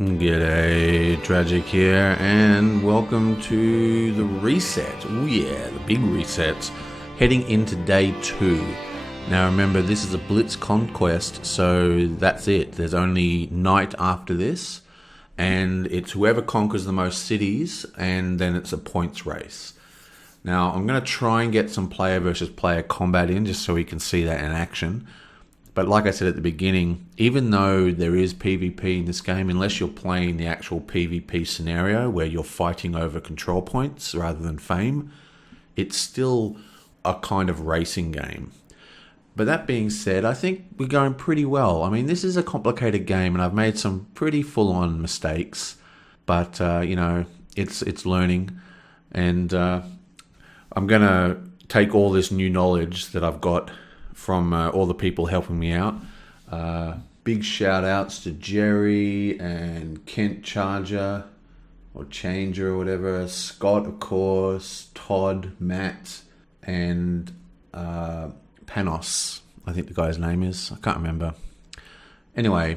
G'day, Tragic here, and welcome to the reset. Oh yeah, the big resets. Heading into day 2. Now remember, this is a Blitz conquest, so that's it. There's only night after this, and it's whoever conquers the most cities, and then it's a points race. Now I'm going to try and get some player versus player combat in, just so we can see that in action. But like I said at the beginning, even though there is PvP in this game, unless you're playing the actual PvP scenario where you're fighting over control points rather than fame, it's still a kind of racing game. But that being said, I think we're going pretty well. I mean, this is a complicated game and I've made some pretty full-on mistakes, but it's learning, and I'm going to take all this new knowledge that I've got from all the people helping me out. Big shout outs to Jerry and Kent Charger, or Changer or whatever, Scott of course, Todd, Matt, and Panos, I think the guy's name is. I can't remember. Anyway,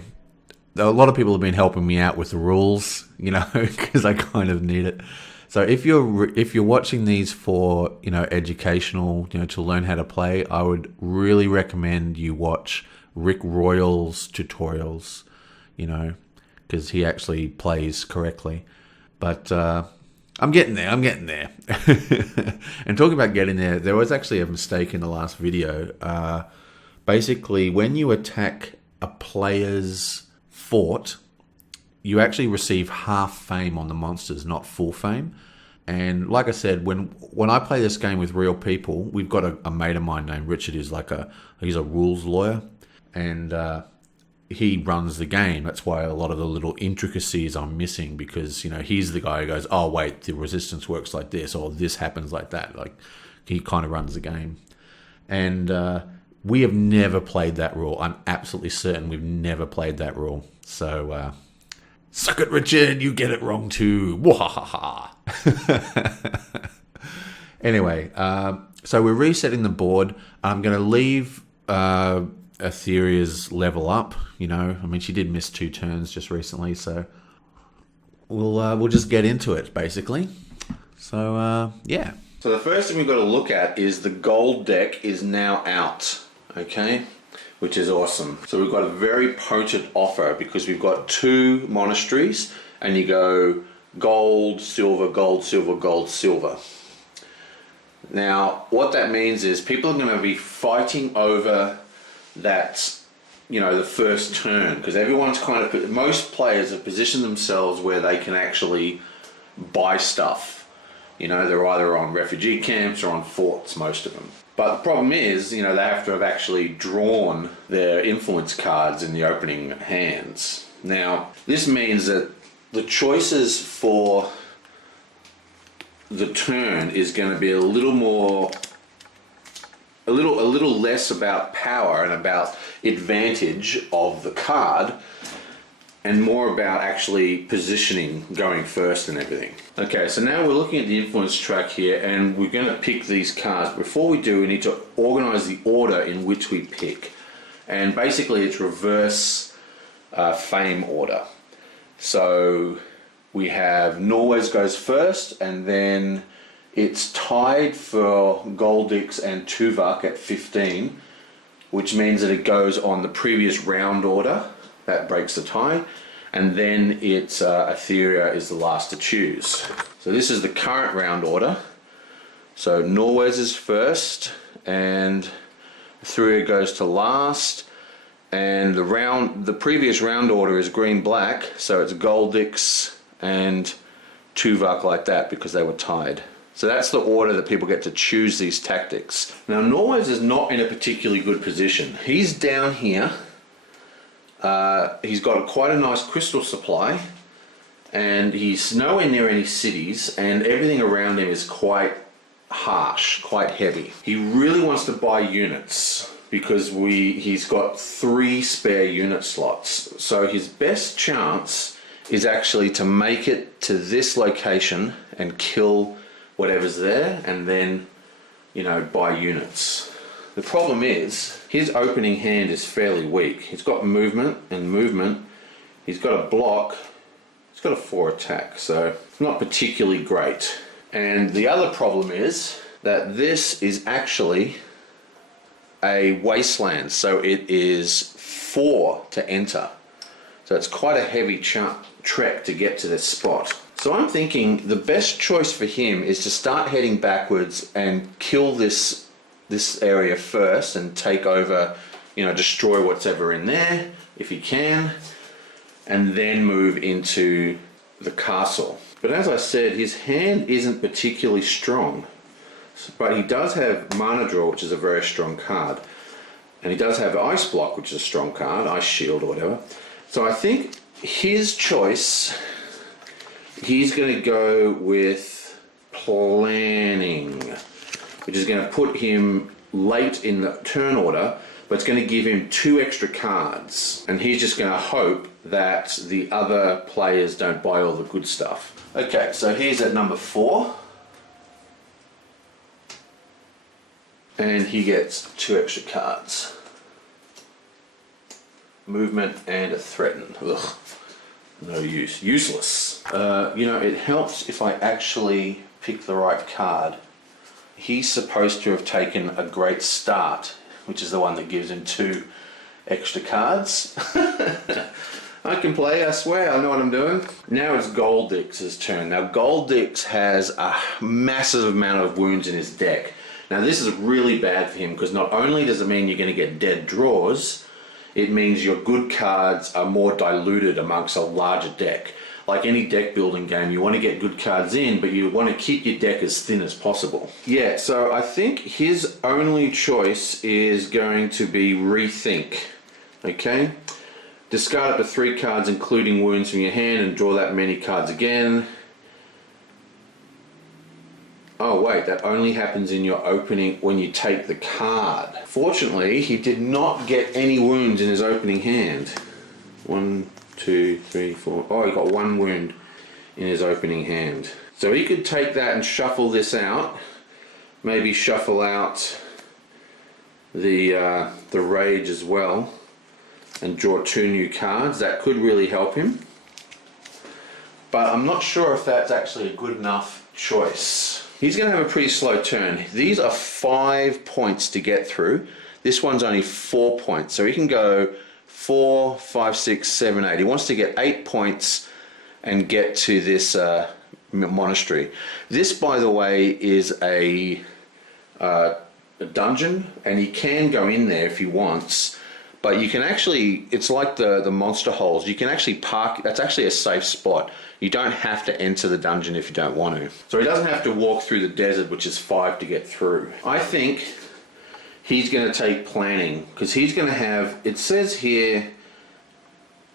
a lot of people have been helping me out with the rules, because I kind of need it. So if you're watching these for, educational, to learn how to play, I would really recommend you watch Rick Royal's tutorials, because he actually plays correctly. But I'm getting there. And talking about getting there was actually a mistake in the last video. Basically, when you attack a player's fort, you actually receive half fame on the monsters, not full fame. And like I said, when I play this game with real people, we've got a mate of mine named Richard. He's a rules lawyer, and he runs the game. That's why a lot of the little intricacies I'm missing, because he's the guy who goes, oh wait, the resistance works like this, or this happens like that. Like, he kind of runs the game. And we have never played that rule. I'm absolutely certain we've never played that rule. So suck it, Richard, you get it wrong too. Wahaha. Anyway, so we're resetting the board. I'm going to leave Etherea's level up. She did miss 2 turns just recently, so we'll just get into it, basically. So, yeah. So the first thing we've got to look at is the gold deck is now out, okay? Which is awesome. So we've got a very potent offer because we've got 2 monasteries, and you go gold, silver, gold, silver, gold, silver. Now, what that means is people are going to be fighting over that, the first turn, because everyone's most players have positioned themselves where they can actually buy stuff. They're either on refugee camps or on forts, most of them. But the problem is, they have to have actually drawn their influence cards in the opening hands. Now, this means that the choices for the turn is going to be a little less about power and about advantage of the card, and more about actually positioning, going first and everything. Okay, so now we're looking at the influence track here, and we're going to pick these cards. Before we do, we need to organize the order in which we pick. And basically it's reverse fame order. So we have Norwes goes first, and then it's tied for Goldix and Tuvok at 15, which means that it goes on the previous round order. That breaks the tie. And then it's Etheria is the last to choose. So this is the current round order. So Norwes is first, and Etheria goes to last. And the previous round order is green-black, so it's Goldix and Tuvok like that, because they were tied. So that's the order that people get to choose these tactics. Now Norwes is not in a particularly good position. He's down here. He's got quite a nice crystal supply, and he's nowhere near any cities, and everything around him is quite harsh, quite heavy. He really wants to buy units because he's got 3 spare unit slots. So his best chance is actually to make it to this location and kill whatever's there, and then, buy units. The problem is, his opening hand is fairly weak. He's got movement and movement. He's got a block, It's got a 4 attack, so not particularly great. And the other problem is that this is actually a wasteland, so it is 4 to enter. So it's quite a heavy trek to get to this spot. So I'm thinking the best choice for him is to start heading backwards and kill this area first and take over, you know, destroy what's ever in there if he can, and then move into the castle. But as I said, his hand isn't particularly strong, but he does have Mana Draw, which is a very strong card, and he does have Ice Block, which is a strong card, Ice Shield or whatever. So I think his choice, he's going to go with Planning, which is going to put him late in the turn order, but it's going to give him 2 extra cards, and he's just going to hope that the other players don't buy all the good stuff. Okay, so he's at number 4, and he gets 2 extra cards. Movement and a Threaten. Ugh, no use. Useless. You know, it helps if I actually pick the right card. He's supposed to have taken a Great Start, which is the one that gives him 2 extra cards. I can play, I swear, I know what I'm doing. Now it's Goldix's turn. Now Goldix has a massive amount of wounds in his deck. Now this is really bad for him because not only does it mean you're going to get dead draws, it means your good cards are more diluted amongst a larger deck. Like any deck building game, you want to get good cards in, but you want to keep your deck as thin as possible. Yeah, so I think his only choice is going to be Rethink. Okay? Discard up to 3 cards, including wounds from your hand, and draw that many cards again. Oh wait, that only happens in your opening when you take the card. Fortunately, he did not get any wounds in his opening hand. 1, 2, 3, 4. Oh, he got 1 wound in his opening hand. So he could take that and shuffle this out. Maybe shuffle out the Rage as well, and draw 2 new cards. That could really help him. But I'm not sure if that's actually a good enough choice. He's going to have a pretty slow turn. These are 5 points to get through. This one's only 4 points. So he can go 4, 5, 6, 7, 8. He wants to get 8 points and get to this monastery. This, by the way, is a dungeon, and he can go in there if he wants. But you can actually, it's like the monster holes. You can actually park, that's actually a safe spot. You don't have to enter the dungeon if you don't want to. So he doesn't have to walk through the desert, which is 5 to get through. I think he's going to take Planning, because he's going to have, it says here,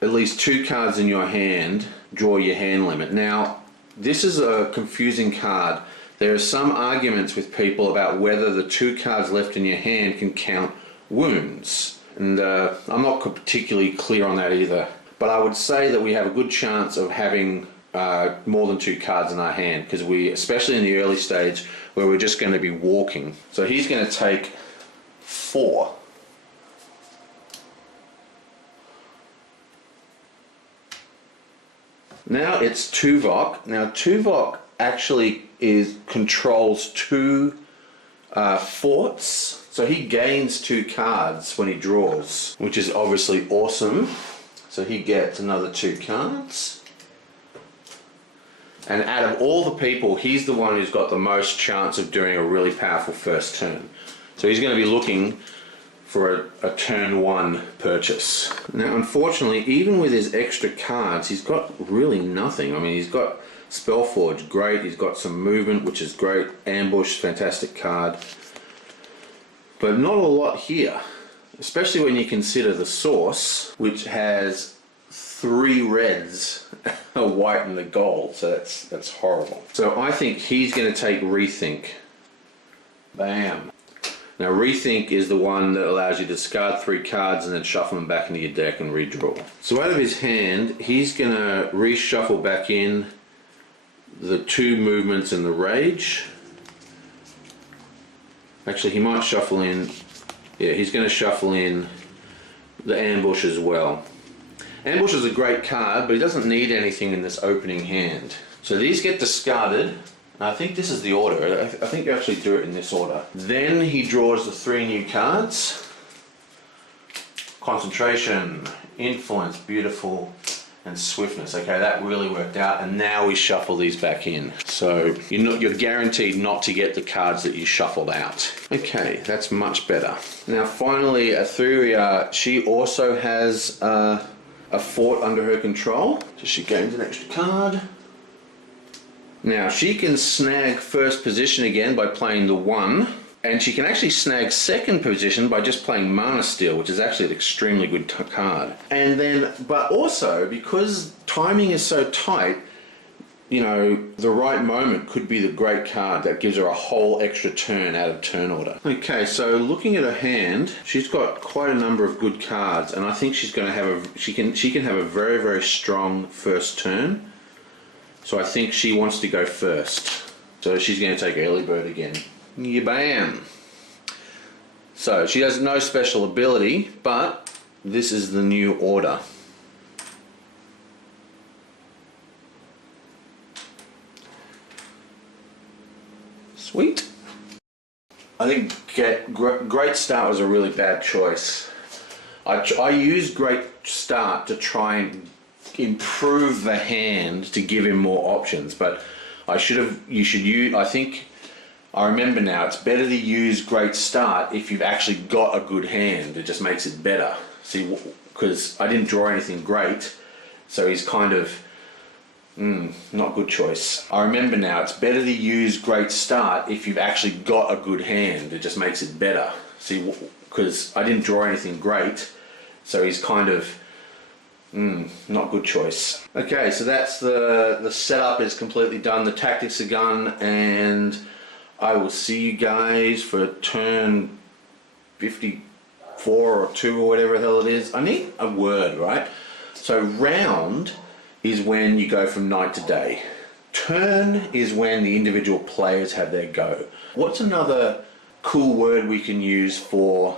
at least 2 cards in your hand, draw your hand limit. Now, this is a confusing card. There are some arguments with people about whether the 2 cards left in your hand can count wounds. And I'm not particularly clear on that either. But I would say that we have a good chance of having more than 2 cards in our hand, because we, especially in the early stage where we're just going to be walking. So he's going to take 4. Now it's Tuvok. Now Tuvok actually controls 2 forts. So he gains 2 cards when he draws, which is obviously awesome. So he gets another 2 cards. And out of all the people, he's the one who's got the most chance of doing a really powerful first turn. So he's going to be looking for a turn 1 purchase. Now, unfortunately, even with his extra cards, he's got really nothing. I mean, he's got Spellforge, great. He's got some movement, which is great. Ambush, fantastic card. But not a lot here, especially when you consider the source, which has 3 reds, a white and a gold, so that's horrible. So I think he's going to take Rethink. Bam. Now Rethink is the one that allows you to discard 3 cards and then shuffle them back into your deck and redraw. So out of his hand, he's going to reshuffle back in the 2 movements and the Rage. Actually, he might shuffle in, yeah, he's going to shuffle in the Ambush as well. Ambush is a great card, but he doesn't need anything in this opening hand. So these get discarded. I think this is the order. I think you actually do it in this order. Then he draws the 3 new cards. Concentration, Influence, Beautiful, and Swiftness. Okay, that really worked out. And now we shuffle these back in. So you're guaranteed not to get the cards that you shuffled out. Okay, that's much better. Now finally, Etheria, she also has a fort under her control. So she gains an extra card. Now she can snag first position again by playing the 1. And she can actually snag second position by just playing Mana Steel, which is actually an extremely good card. And then, but also, because timing is so tight, you know, the right moment could be the great card that gives her a whole extra turn out of turn order. Okay, so looking at her hand, she's got quite a number of good cards, and I think she's going to have she can have a very, very strong first turn. So I think she wants to go first. So she's going to take Early Bird again. Yeah, bam! So she has no special ability, but this is the new order. Sweet. I think Great Start was a really bad choice. I used Great Start to try and improve the hand to give him more options, but I think I remember now, it's better to use Great Start if you've actually got a good hand. It just makes it better. See, because I didn't draw anything great, so he's kind of, not a good choice. I remember now, it's better to use Great Start if you've actually got a good hand. It just makes it better. See, because I didn't draw anything great, so he's kind of, not a good choice. Okay, so that's the setup is completely done. The tactics are done, and I will see you guys for turn 54 or 2 or whatever the hell it is. I need a word, right? So round is when you go from night to day. Turn is when the individual players have their go. What's another cool word we can use for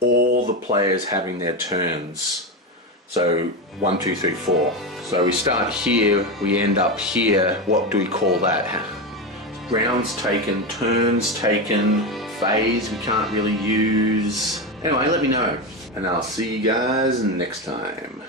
all the players having their turns? So 1, 2, 3, 4. So we start here, we end up here. What do we call that? Rounds taken, turns taken, phase we can't really use. Anyway, let me know, and I'll see you guys next time.